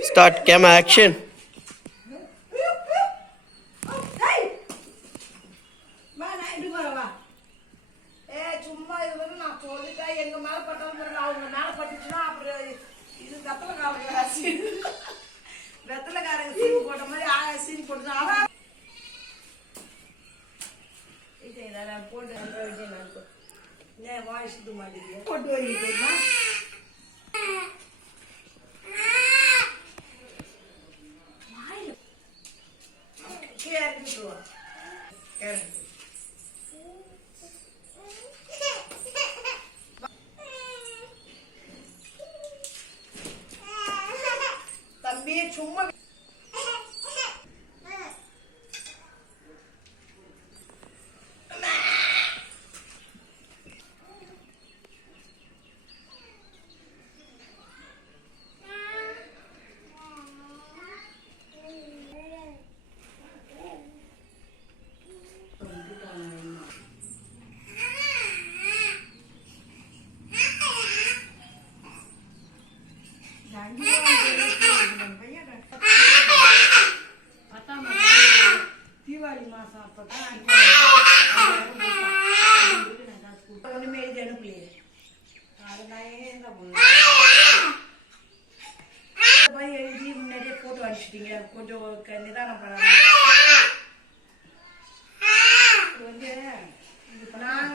Start camera action. சும்மா இது வந்து நான் சொல்லிட்டேன் எங்க மேல பட்டாலும் அவங்க மேல பட்டுச்சுன்னா அப்புறம் இது வெத்தலைக்காரங்க சீன் போட்ட மாதிரி சீன் போட்டு போட்டு வாய்ஸ் மாட்டேங்க போட்டு வரீங்க தம்பி சும்மா தீபாவளி மாசம் அப்பதான் ஒண்ணுமே எழுதி அனுப்பலையே அதனாலே எழுதி முன்னாடியே போட்டோ அனுப்பிச்சிட்டீங்க கொஞ்சம் நிதானம் பண்ணலாம் வந்து நான்